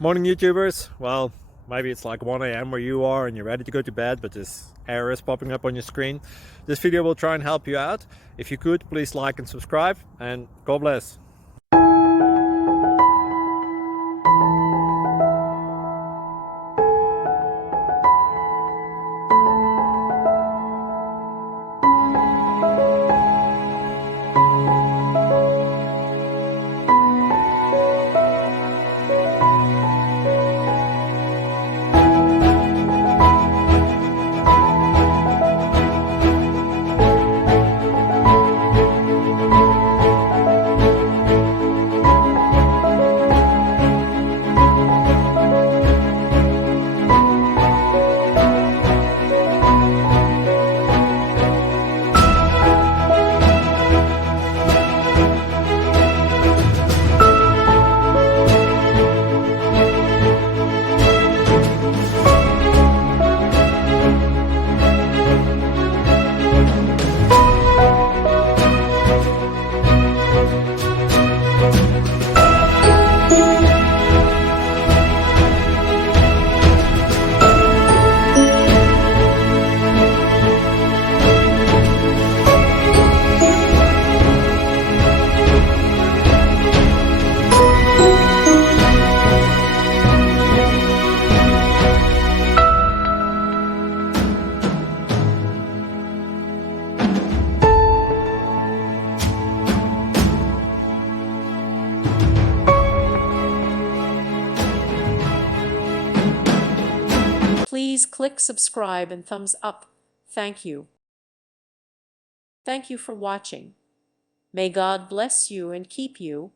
Morning, YouTubers. Well, maybe it's like 1 a.m. where you are and you're ready to go to bed, but this error is popping up on your screen. This video will try and help you out. If you could, please like and subscribe, and God bless. Please click subscribe and thumbs up. Thank you. Thank you for watching. May God bless you and keep you.